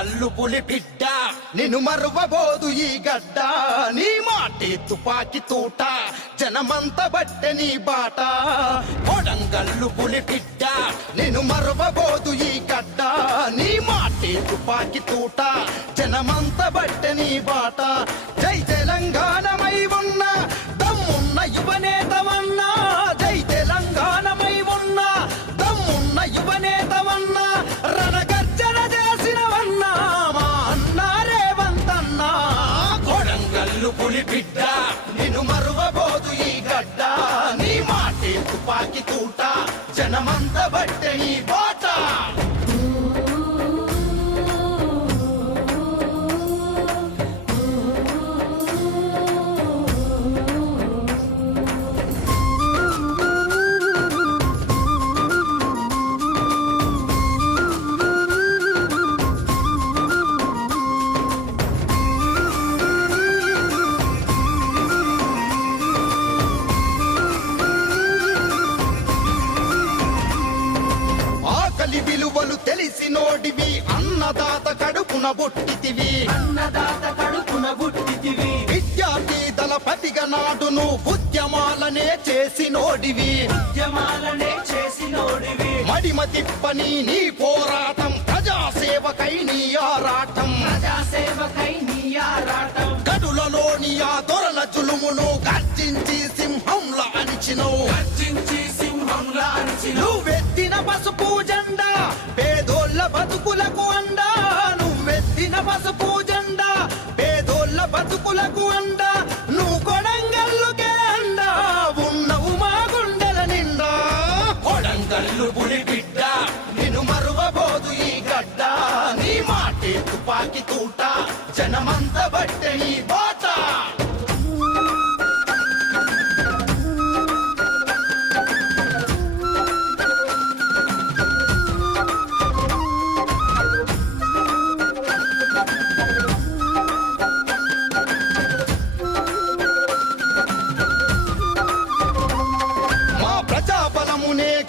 కొడంగల్లు పులి బిడ్డ నిన్ను మరువబోదు ఈ గడ్డ నీ మాటే తుపాకి తూట జనమంత బట్టె నీ బాట కొడంగల్లు పులి బిడ్డ నిన్ను మరువబోదు ఈ గడ్డ నీ మాటే తుపాకి తూట జనమంత బట్టె నీ బాట జై తెలంగాణమై ఉన్న దమ్మున్న యువనేతవన్నా జై తెలంగాణమై ఉన్న దమ్మున్న యువనేతవన్నా రణగర్జన చేసినవన్నా మా అన్న రేవంతన్నా కొడంగల్లు పులి బిడ్డ నిన్ను మరువబోదు ఈ గడ్డ నీ మాటే తుపాకి తూట జనమంత బట్టె ఈ బాట విలువలు తెలిసినోడివి అన్నదాత కడుపున బొట్టితివి అన్నదాత కడుపున బుట్టితివి విద్యార్థి దళపతిగా నాడును ఉద్యమాలనే చేసినోడివి ఉద్యమాలనే చేసినోడివి మడిమ తిప్పని నీ పోరాటం ప్రజాసేవకై నీ ఆరాటం ప్రజాసేవకై నీ ఆరాటం గడులలోని ఆ దొరల జులుమును గర్జించి సింహంలా అణిచినవు గర్జించి సింహంలా అణిచినవు నువ్వెత్తిన పసుపు జెండా పేదోళ్ళ బతుకులకు అండా నువ్వెత్తిన పసుపు జెండా పేదోళ్ళ బతుకులకు అండా నువ్వు కొడంగల్లుకే అండా ఉన్నవు మా గుండెల నిండా కొడంగల్లు పులి బిడ్డ నిన్ను మరువబోదు ఈ గడ్డ నీ మాటే తుపాకి తూట జనమంత బట్టె ఈ బాట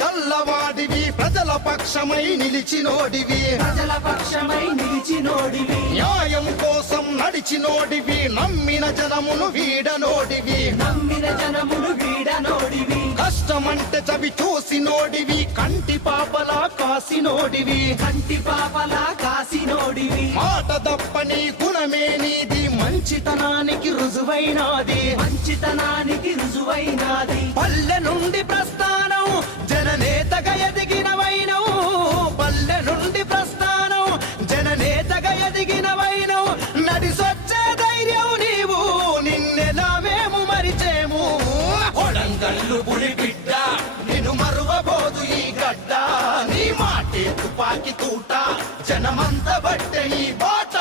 గల్లవాడివి ప్రజల పక్షమై నిలిచినోడివి ప్రజల పక్షమై నిలిచినోడివి న్యాయం కోసం నడిచినోడివి నమ్మిన జనమును వీడనోడివి నమ్మిన జనమును వీడనోడివి కష్టమంటే చవి చూసినోడివి కంటి పాపలా కాసినోడివి కంటి పాపలా కాసినోడివి మాట దప్పని గుణమే నీది మంచితనానికి రుజువైనాది మంచితనానికి రుజువైనాది పల్లె నుండి ప్రస్థానం జననేతగా ఎదిగినవైనవు పల్లె నుండి ప్రస్థానం జననేతగా ఎదిగినవైనవు నడిసొచ్చే ధైర్యం నీవు నిన్నెలా మేము మరిచేము కొడంగల్లు పులి బిడ్డ నిన్ను మరువబోదు ఈ గడ్డ నీ మాటే తుపాకి తూట జనమంత బట్టె ఈ బాట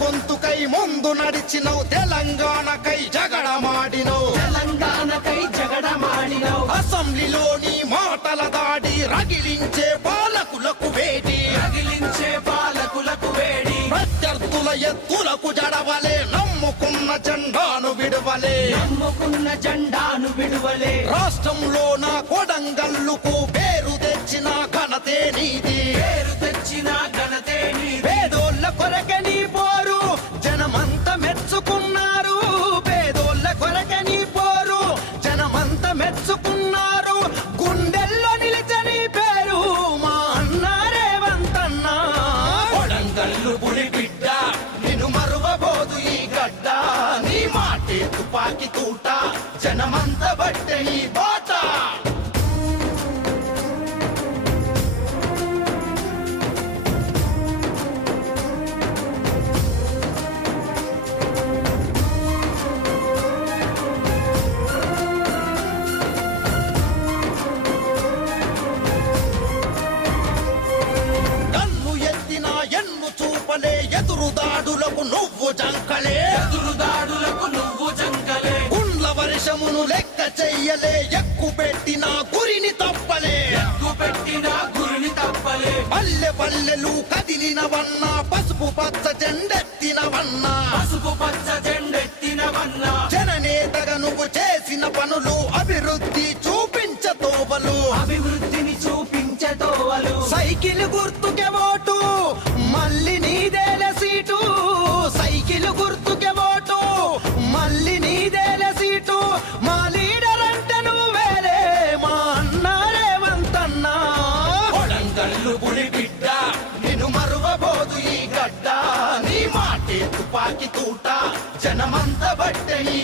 గొంతుకై ముందు నడిచినవు తెలంగాణకై జగడమాడినవు తెలంగాణకై జగడమాడినవు అసెంబ్లీలోని మాటల దాడి రగిలించే పాలకులకు వేడి రగిలించే పాలకులకు వేడి ప్రత్యర్థుల ఎత్తులకు జడవలే నమ్ముకున్న జెండాను విడువలే నమ్ముకున్న జెండాను విడువలే రాష్ట్రంలో నా కొడంగల్లుకు పేరు తెచ్చిన ఘనతే నీది పేరు తెచ్చిన ఘనతే నీది పేదోళ్ళ కొరకే నీ పోరు జనమంతా మెచ్చుకున్నారు పేదోళ్ళ కొరకే నీ పోరు జనమంతా మెచ్చుకున్నారు గుండెల్లో నిలిచని పేరు మా అన్న రేవంతన్నా కొడంగల్లు పులి బిడ్డ నిన్ను మరువబోదు ఈ గడ్డ నీ మాటే తుపాకి తూట జనమంత బట్టె ఈ బాట ఎదురుదాడులకు నువ్వు జంకలే ఎదురుదాడులకు నువ్వు జంకలే గుండ్ల వర్షమును లెక్క చెయ్యలే ఎక్కు పెట్టిన గురిని తప్పలే ఎక్కు పెట్టిన గురిని తప్పలే పల్లె పల్లెలు కదిలినవన్నా పసుపు పచ్చ జెండెత్తినవన్నా పసుపు పచ్చ జెండెత్తినవన్నా జననే సైకిల్ గుర్తుకే ఓటు మళ్ళీ నీదేల సీటు సైకిల్ గుర్తుకే ఓటు మళ్ళీ నీదేల సీటు మా లీడర్ అంటే నువ్వేలే మా అన్న రేవంత్ అన్న కొడంగల్లు పులి బిడ్డ నిన్ను మరువబోదు ఈ గడ్డ నీ మాటే తుపాకి తూట జనమంత బట్టే ఈ